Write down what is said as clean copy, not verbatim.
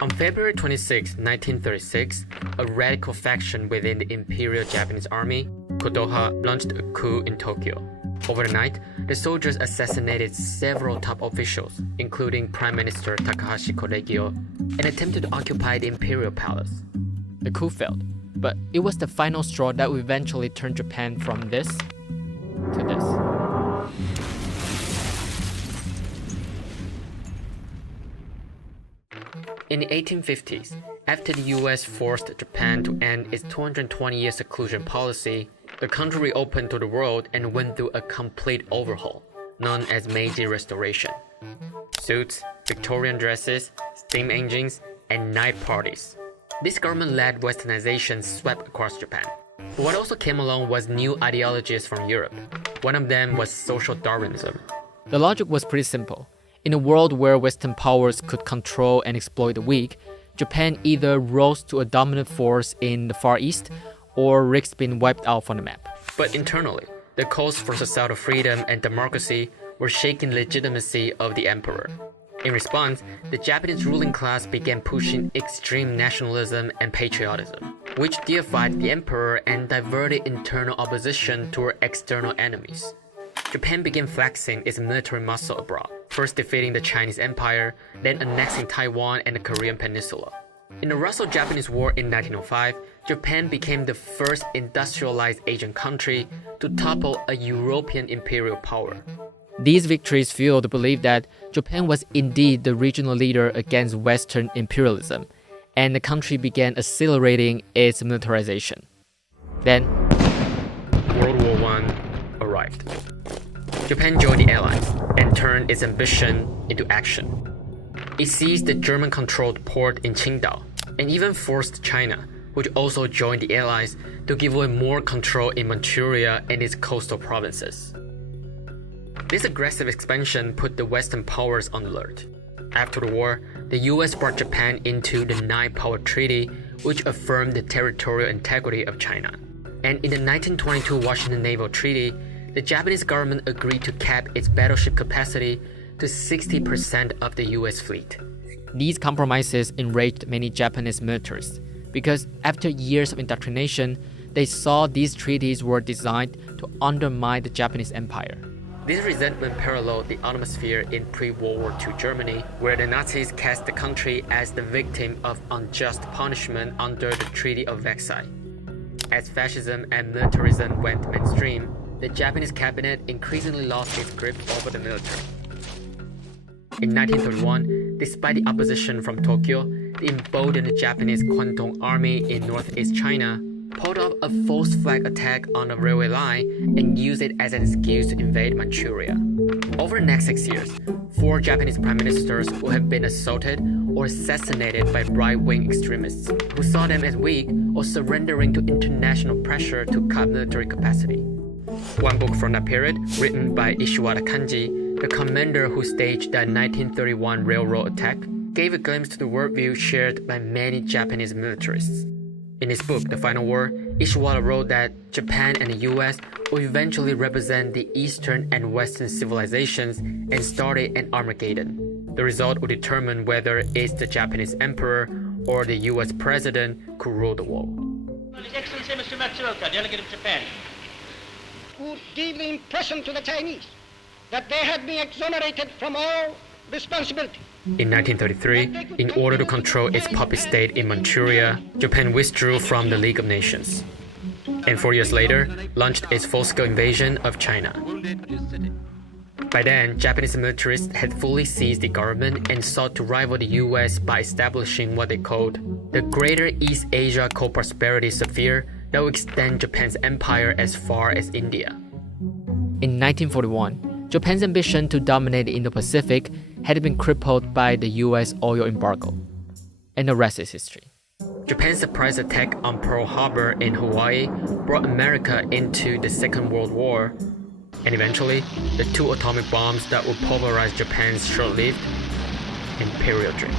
On February 26, 1936, a radical faction within the Imperial Japanese Army, Kodoha, launched a coup in Tokyo. Over the night, the soldiers assassinated several top officials, including Prime Minister Takahashi Koregio, and attempted to occupy the Imperial Palace. The coup failed, but it was the final straw that would eventually turn Japan from this to this. In the 1850s, after the US forced Japan to end its 220-year seclusion policy, the country reopened to the world and went through a complete overhaul, known as Meiji Restoration. Suits, Victorian dresses, steam engines, and night parties. This government-led Westernization swept across Japan. But what also came along was new ideologies from Europe. One of them was social Darwinism. The logic was pretty simple. In a world where Western powers could control and exploit the weak, Japan either rose to a dominant force in the Far East or risked being wiped out from the map. But internally, the calls for societal freedom and democracy were shaking the legitimacy of the emperor. In response, the Japanese ruling class began pushing extreme nationalism and patriotism, which deified the emperor and diverted internal opposition toward external enemies. Japan began flexing its military muscle abroad, first defeating the Chinese Empire, then annexing Taiwan and the Korean Peninsula. In the Russo-Japanese War in 1905, Japan became the first industrialized Asian country to topple a European imperial power. These victories fueled the belief that Japan was indeed the regional leader against Western imperialism, and the country began accelerating its militarization. Then, World War I arrived. Japan joined the Allies and turned its ambition into action. It seized the German-controlled port in Qingdao and even forced China, which also joined the Allies, to give away more control in Manchuria and its coastal provinces. This aggressive expansion put the Western powers on alert. After the war, the US brought Japan into the Nine-Power Treaty, which affirmed the territorial integrity of China. And in the 1922 Washington Naval Treaty, the Japanese government agreed to cap its battleship capacity to 60% of the US fleet. These compromises enraged many Japanese militarists because after years of indoctrination, they saw these treaties were designed to undermine the Japanese empire. This resentment paralleled the atmosphere in pre-World War II Germany, where the Nazis cast the country as the victim of unjust punishment under the Treaty of Versailles. As fascism and militarism went mainstream, the Japanese cabinet increasingly lost its grip over the military. In 1931, despite the opposition from Tokyo, the emboldened Japanese Kwantung Army in northeast China pulled off a false flag attack on a railway line and used it as an excuse to invade Manchuria. Over the next 6 years, 4 Japanese prime ministers would have been assaulted or assassinated by right-wing extremists who saw them as weak or surrendering to international pressure to cut military capacity. One book from that period, written by Ishiwata Kanji, the commander who staged the 1931 railroad attack, gave a glimpse to the worldview shared by many Japanese militarists. In his book, The Final War, Ishiwata wrote that Japan and the US would eventually represent the Eastern and Western civilizations and started an Armageddon. The result would determine whether it's the Japanese emperor or the US president could rule the world. His Excellency Mr. Matsuoka, delegate of Japan, who gave the impression to the Chinese that they had been exonerated from all responsibility. In 1933, in order to control its puppet state in Manchuria, Japan withdrew from the League of Nations, and 4 years later, launched its full-scale invasion of China. By then, Japanese militarists had fully seized the government and sought to rival the US by establishing what they called the Greater East Asia Co-Prosperity Sphere that would extend Japan's empire as far as India. In 1941, Japan's ambition to dominate the Indo-Pacific had been crippled by the US oil embargo. And the rest is history. Japan's surprise attack on Pearl Harbor in Hawaii brought America into the Second World War, and eventually, the 2 atomic bombs that would pulverize Japan's short-lived imperial dream.